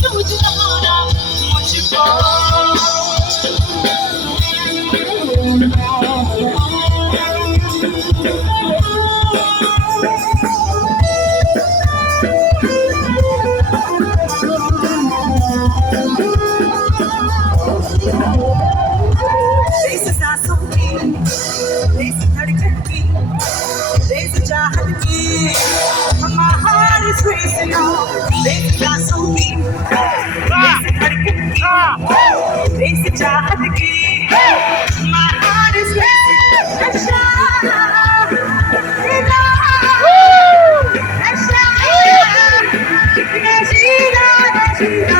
सूझ रहा मुझको देश सांसों की देश धड़कन की देश चाहत की my heart is racing on देश सांसों की देश धड़कन की देश चाहत की my heart is racing नशा नशा नशा